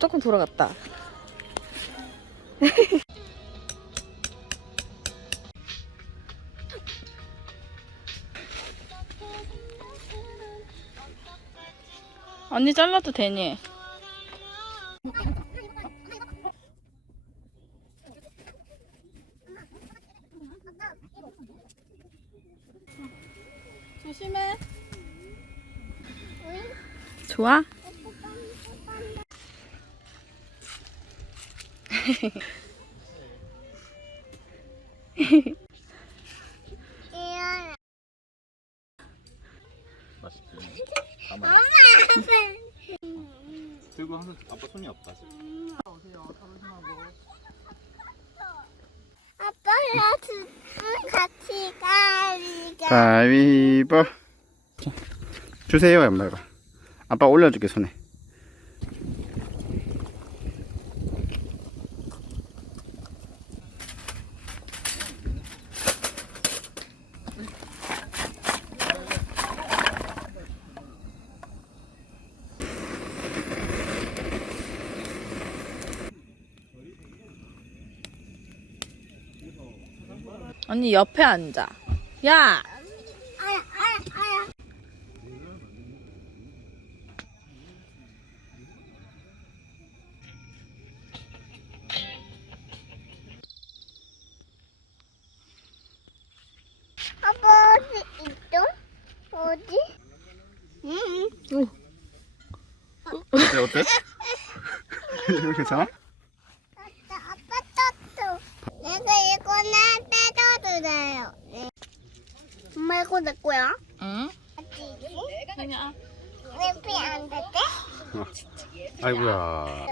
조금 돌아갔다. 언니 잘라도 되니? 조심해. 좋아? 들고 항상 아빠 손이 아파. 아빠랑 같이 가리자. 가위보 자, 주세요 엄마가 아빠 올려줄게 손에 언니 옆에 앉아. 야! 어때 괜찮아? 나 아빠 떴어. 내가 이거는 돼요. 네. 엄마 이거 내 거야? 응? 그냥. 내피안 돼? 아이고야